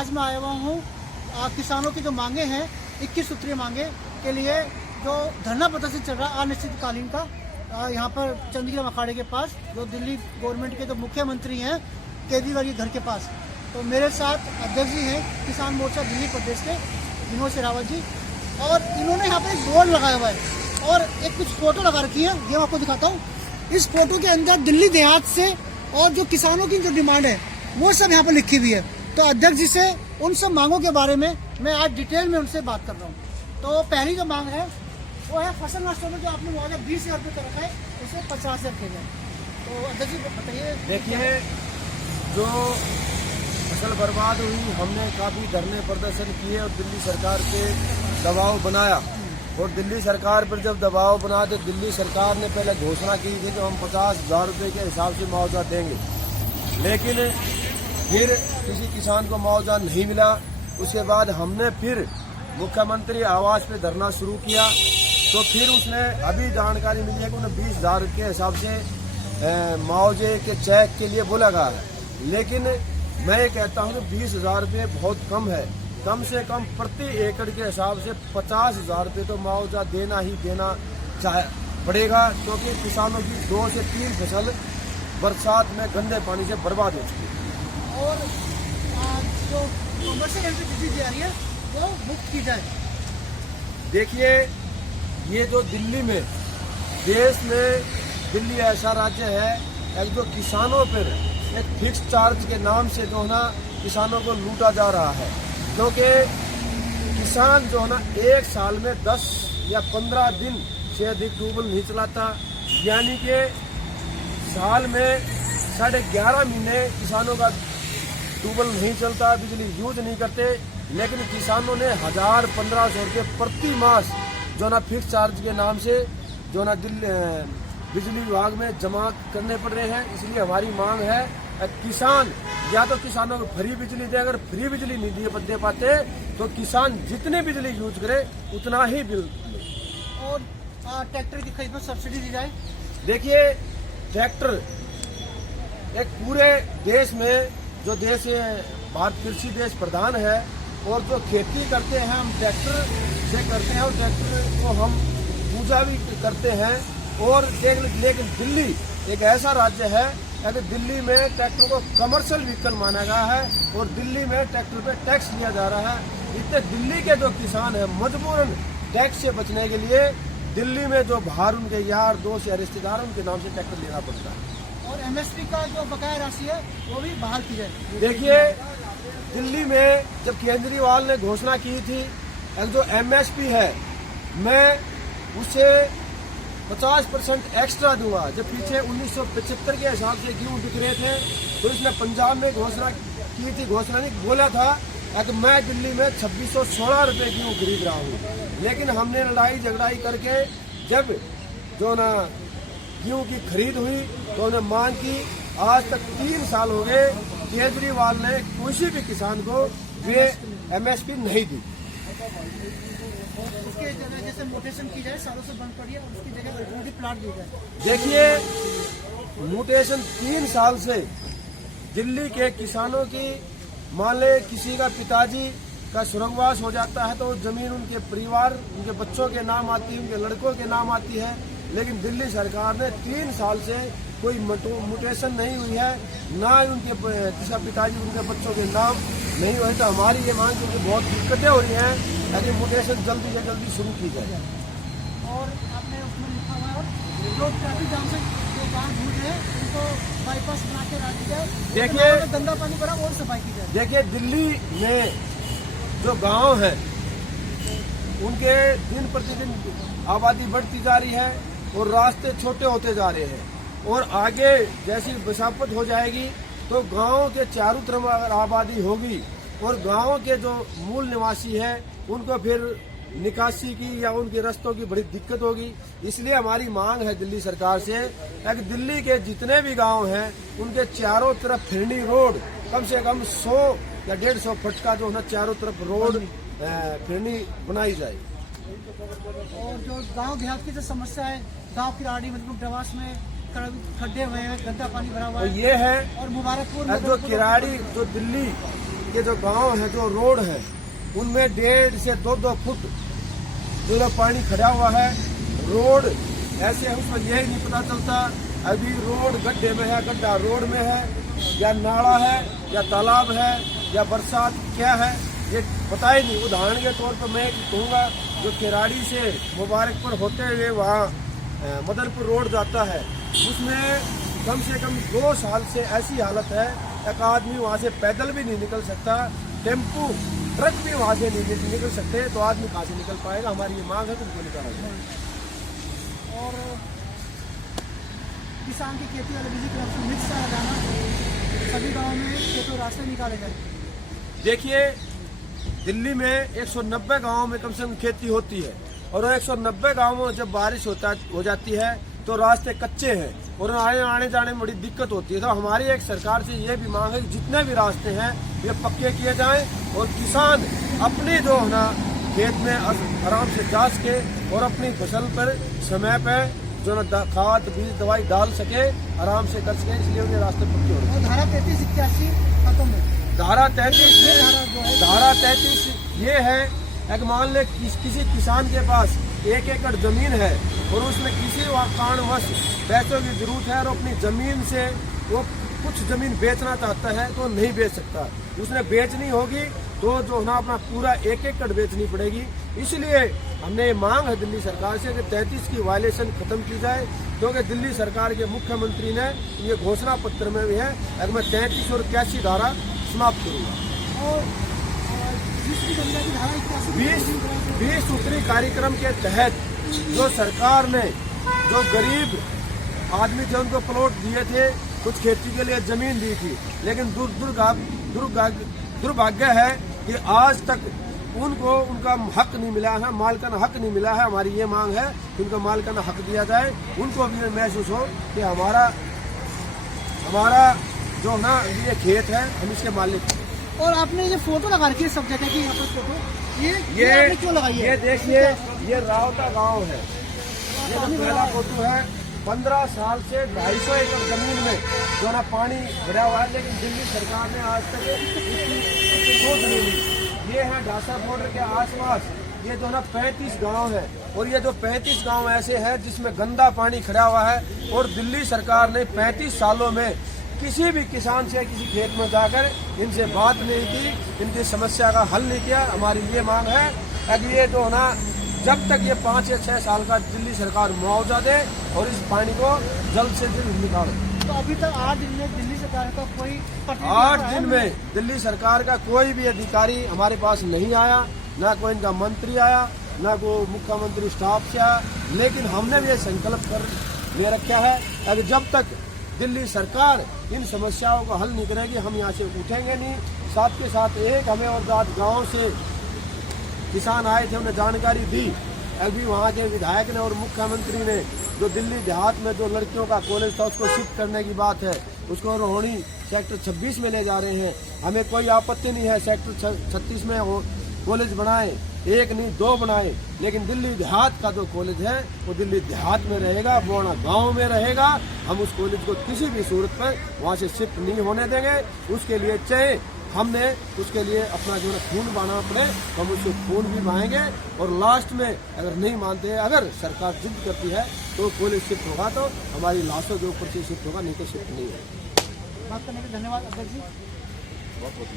आज मैं आया हुआ हूँ किसानों की जो मांगे हैं 21 सूत्रीय मांगे के लिए जो धरना प्रदर्शन चल रहा है अनिश्चितकालीन का यहाँ पर चंद्रगिरी अखाड़े के पास, जो दिल्ली गवर्नमेंट के जो मुख्यमंत्री हैं केजरीवाल के घर के पास। तो मेरे साथ अध्यक्ष जी हैं किसान मोर्चा दिल्ली प्रदेश के विनोद शेरावत जी, और इन्होंने यहाँ पर एक बोर्ड लगाया हुआ है और एक कुछ फोटो लगा रखी है, ये मैं आपको दिखाता हूँ। इस फोटो के अंदर दिल्ली देहात से और जो किसानों की जो डिमांड है वो सब यहाँ पर लिखी हुई है। तो अध्यक्ष जी से उन सब मांगों के बारे में मैं आज डिटेल में उनसे बात कर रहा हूँ। तो पहली जो मांग है वो है फसल नष्ट में जो आपने मुआवजा 20,000 रुपये का रखा है उसे 50,000 किया जाए। तो अध्यक्ष जी बताइए। देखिए, जो फसल बर्बाद हुई, हमने काफ़ी धरने प्रदर्शन किए और दिल्ली सरकार पे दबाव बनाया, और दिल्ली सरकार पर जब दबाव बना तो दिल्ली सरकार ने पहले घोषणा की थी कि हम 50,000 रुपये के हिसाब से मुआवजा देंगे, लेकिन फिर किसी किसान को मुआवजा नहीं मिला। उसके बाद हमने फिर मुख्यमंत्री आवास पे धरना शुरू किया, तो फिर उसने अभी जानकारी मिली है कि उन्हें 20,000 के हिसाब से मुआवजे के चेक के लिए बोला गया है। लेकिन मैं ये कहता हूँ कि 20,000 रुपये बहुत कम है। कम से कम प्रति एकड़ के हिसाब से 50,000 रुपये तो मुआवजा देना ही देना पड़ेगा, क्योंकि किसानों की 2 से 3 फसल बरसात में गंदे पानी से बर्बाद हो चुकी है। और जो कमर्शियल एंट्री बिजली दी जा रही है वो मुक्त की जाए। देखिए, ये जो दिल्ली में, देश में दिल्ली ऐसा राज्य है एक जो किसानों पर एक फिक्स चार्ज के नाम से जो है ना किसानों को लूटा जा रहा है, क्योंकि किसान जो है ना एक साल में 10 या 15 दिन से अधिक ट्यूबवेल नहीं चलाता, यानी कि साल में 11.5 महीने किसानों का ट्यूबवेल नहीं चलता, बिजली यूज नहीं करते। लेकिन किसानों ने 1,000-1,500 रुपये प्रति मास जो ना फिक्स चार्ज के नाम से जो ना बिजली विभाग में जमा करने पड़ रहे हैं। इसलिए हमारी मांग है किसान या तो किसानों को फ्री बिजली दे, अगर फ्री बिजली नहीं दे पाते तो किसान जितने बिजली यूज करे उतना ही बिल। और ट्रैक्टर की खरीद में सब्सिडी दी जाए। देखिए, ट्रैक्टर एक पूरे देश में, जो देश भारत कृषि देश प्रधान है और जो खेती करते हैं हम ट्रैक्टर से करते हैं, और ट्रैक्टर को हम पूजा भी करते हैं। और लेकिन दिल्ली एक ऐसा राज्य है कि दिल्ली में ट्रैक्टर को कमर्शियल व्हीकल माना गया है और दिल्ली में ट्रैक्टर पे टैक्स लिया जा रहा है। इससे दिल्ली के जो किसान हैं मजबूरन टैक्स से बचने के लिए दिल्ली में जो बाहर उनके यार दोस्त या रिश्तेदार उनके नाम से ट्रैक्टर लेना पड़ता है। और एमएसपी का जो बकाया राशि है वो भी बहाल की जाए। देखिए, दिल्ली में जब केजरीवाल ने घोषणा की थी जो एमएसपी है, मैं उसे 50% एक्स्ट्रा दूंगा। जब पीछे 1975 के हिसाब से गेहूँ बिक रहे थे तो इसने पंजाब में घोषणा की थी, घोषणा नहीं बोला था कि मैं दिल्ली में 2616 रुपये गेहूँ खरीद रहा हूँ। लेकिन हमने लड़ाई झगड़ाई करके जब जो ना गेहूँ की खरीद हुई तो उन्हें मांग की। आज तक 3 साल हो गए, केजरीवाल ने किसी भी किसान को वे एमएसपी नहीं दी। उसके जगह जैसे मोटेशन की जाए, सालों से बंद पड़ी है, और उसकी जगह अल्टरनेटिव प्लांट दी जाए। देखिए, म्यूटेशन 3 साल से दिल्ली के किसानों की, मान ले किसी का पिताजी का स्वर्गवास हो जाता है तो जमीन उनके परिवार, उनके बच्चों के नाम आती है, उनके लड़कों के नाम आती है। लेकिन दिल्ली सरकार ने 3 साल से कोई म्यूटेशन नहीं हुई है, ना उनके जिसका पिताजी उनके बच्चों के नाम नहीं हुए। तो हमारी ये मांग, क्योंकि बहुत दिक्कतें हो रही हैं, ताकि म्यूटेशन जल्दी से जल्दी शुरू की जाए। और आपने उसमें लिखा हुआ है जो ट्रैफिक जाम से जो गाँव घूम रहे हैं उनको बाईपास बना के रख दिया जाए। देखिए, गंदा पानी भरा और सफाई की जाए। देखिए, दिल्ली में जो गांव हैं उनके दिन प्रतिदिन आबादी बढ़ती जा रही है और रास्ते छोटे होते जा रहे हैं, और आगे जैसी बसापत हो जाएगी तो गांव के चारों तरफ अगर आबादी होगी और गांव के जो मूल निवासी हैं उनको फिर निकासी की या उनके रास्तों की बड़ी दिक्कत होगी। इसलिए हमारी मांग है दिल्ली सरकार से कि दिल्ली के जितने भी गांव हैं उनके चारों तरफ फिरनी रोड कम से कम 100 या 150 फुट का जो है चारों तरफ रोड फिरनी बनाई जाए। और जो गांव देहात की जो समस्या है, गांव की राड़ी मतलब प्रवास में खड्डे हुए हैं, गंदा पानी भरा हुआ और है। ये है और मुबारकपुर जो किराड़ी, जो दिल्ली के जो गांव है, जो रोड है, उनमें 1.5 से 2 फुट जो पानी खड़ा हुआ है। रोड ऐसे है, उसमें यही नहीं पता चलता अभी रोड गड्ढे में है, गड्ढा रोड में है, या नाला है, या तालाब है, या बरसात क्या है, ये पता ही नहीं। उदाहरण के तौर पर मैं कहूँगा, जो किराड़ी से मुबारकपुर होते हुए वहाँ मदनपुर रोड जाता है, उसमें कम से कम 2 साल से ऐसी हालत है, एक आदमी वहाँ से पैदल भी नहीं निकल सकता, टेम्पू ट्रक भी वहाँ से नहीं निकल सकते, तो आदमी कहाँ से निकल पाएगा। हमारी ये मांग है कि उनको निकाला जाए। और किसान की खेती वाले बिजली कनेक्शन मिक्स का लगाना, सभी गाँव में खेतों रास्ते निकाले गए। देखिए, दिल्ली में 190 गांवों में कम से कम खेती होती है, और 190 गांवों में जब बारिश हो जाती है तो रास्ते कच्चे हैं और आने जाने में बड़ी दिक्कत होती है। तो हमारी एक सरकार से ये भी मांग है कि जितने भी रास्ते हैं ये पक्के किए जाएं, और किसान अपनी जो है ना खेत में आराम से जा सके और अपनी फसल पर समय पर जो ना खाद बीज दवाई डाल सके, आराम से कर सके, इसलिए उन्हें रास्ते पक्के हो रहे हैं। और धारा 33-81 खत्म है। धारा 33 ये है कि मान ले किसी किसान के पास 1 एकड़ जमीन है और उसमें किसी कारणवश पैसों की जरूरत है और अपनी जमीन से वो कुछ जमीन बेचना चाहता है तो नहीं बेच सकता। उसने बेचनी होगी तो जो ना अपना पूरा 1 एकड़ बेचनी पड़ेगी। इसलिए हमने ये मांग है दिल्ली सरकार से कि 33 की वायलेशन खत्म की जाए, क्योंकि दिल्ली सरकार के मुख्यमंत्री ने ये घोषणा पत्र में भी है कि मैं 33 और 81 धारा समाप्त करूँगा। और जिसकी गंगा की धारा 81 20 सूत्री कार्यक्रम के तहत जो सरकार ने जो गरीब आदमी थे उनको प्लॉट दिए थे, कुछ खेती के लिए जमीन दी थी, लेकिन दुर्भाग्य है कि आज तक उनको उनका हक नहीं मिला है, मालिकाना हक नहीं मिला है। हमारी ये मांग है कि उनको मालिकाना हक दिया जाए, उनको भी महसूस हो कि हमारा जो ना ये खेत है, हम इसके मालिक हैं। और आपने ये फोटो लगा रखी है सब जगह की, यहाँ पर फोटो ये आपने क्यों लगाई है? ये देखिए, ये रावता गांव है, ये जो पहला फोटो है। 15 साल से 250 एकड़ जमीन में जो ना पानी भरा हुआ है, लेकिन दिल्ली सरकार ने आज तक इसकी सोच नहीं ली। ये है ढासा बॉर्डर के आसपास, ये जो ना 35 गांव है, और ये जो 35 गांव ऐसे हैं जिसमें गंदा पानी खड़ा हुआ है, और दिल्ली सरकार ने 35 सालों में किसी भी किसान से किसी खेत में जाकर इनसे बात नहीं की, इनकी समस्या का हल नहीं किया। हमारी ये मांग है कि ये जो ना जब तक ये 5 या 6 साल का दिल्ली सरकार मुआवजा दे और इस पानी को जल्द से जल्द निकाले। तो अभी तक 8 दिन में दिल्ली सरकार का कोई 8 दिन में दिल्ली सरकार का कोई भी अधिकारी हमारे पास नहीं आया, ना कोई इनका मंत्री आया, ना कोई मुख्यमंत्री स्टाफ से आया। लेकिन हमने भी ये संकल्प कर ले रखा है कि जब तक दिल्ली सरकार इन समस्याओं को हल नहीं करेगी, हम यहाँ से उठेंगे नहीं। साथ के साथ एक हमें और गाँव से किसान आए थे, उन्हें जानकारी दी। अभी वहाँ के विधायक ने और मुख्यमंत्री ने जो दिल्ली देहात में जो लड़कियों का कॉलेज था उसको शिफ्ट करने की बात है, उसको रोहिणी सेक्टर 26 में ले जा रहे हैं। हमें कोई आपत्ति नहीं है, सेक्टर 36 में कॉलेज बनाए, 1 नहीं 2 बनाए, लेकिन दिल्ली देहात का जो कॉलेज है वो दिल्ली देहात में रहेगा, बोना गांव में रहेगा। हम उस कॉलेज को किसी भी सूरत पर वहाँ से शिफ्ट नहीं होने देंगे। उसके लिए चाहे हमने उसके लिए अपना जो है खून बहाना पड़े, हम उससे खून भी बहाएंगे। और लास्ट में अगर नहीं मानते हैं, अगर सरकार जिद करती है तो कॉलेज शिफ्ट होगा, तो हमारी लाशों के ऊपर से शिफ्ट होगा, नहीं तो शिफ्ट नहीं होगा। बात करने के लिए धन्यवाद अध्यक्ष जी। बहुत बहुत